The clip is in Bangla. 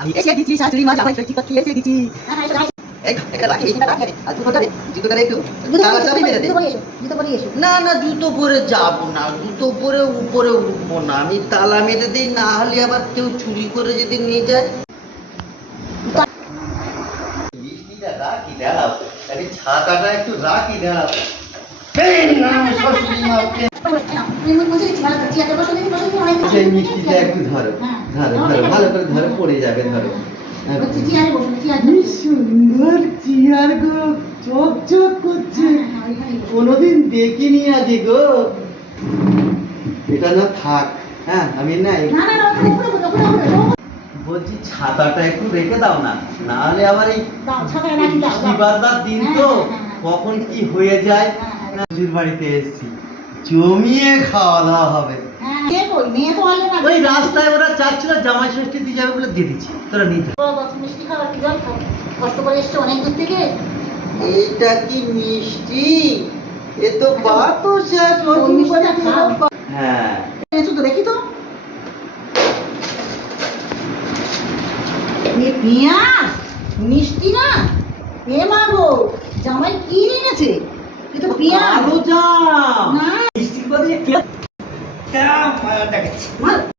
আমি এসে দিচ্ছি শাশুড়ি মা জামাই ষষ্ঠী করতে এসে দিচ্ছি। এই এটা রাখি এইটা রাখি আর তুই কোথায় জুতোটা একটু তার সাথে মেরে দে। না না জুতো পরে যাব না, জুতো পরে উপরে উঠবো না, আমি তালা মেরে দিই, না হলে আবার কেউ চুরি করে যদি নিয়ে যায়। মিষ্টিটা রাখি দাও, আরে ছাতাটা একটু রাখি দাও। এই না শাশুড়ি মা সেই মিষ্টিটা একটু ধরো, ধরো ধরো ভালো করে ধরো, পড়ে যাবে, ধরো। সুন্দর চেয়ার গো, চক চক করছে, কোনোদিন দেখিনি আগে গো। এটা না থাক, হ্যাঁ আমি নাই বলছি ছাতাটা একটু রেখে দাও না, না হলে আবার এই বৃষ্টিবাদার দিন তো কখন কি হয়ে যায়। শ্বশুর বাড়িতে এসেছি, জমিয়ে খাওয়া দাওয়া হবে। ওই রাস্তায় ওরা চাচ্ছিল জামাই ষষ্ঠী দিয়ে যাবে বলে দিয়ে দিচ্ছি, তোরা নিতে। কষ্ট করে এসছে অনেক দূর থেকে। এটা কি মিষ্টি? এ তো বাতো শেষ। হ্যাঁ শুধু দেখি তো পেঁয়াজ মিষ্টি না, এ মা গো জামাই কি এনেছে? এ তো পেঁয়াজ আলু জাম না, মিষ্টি করে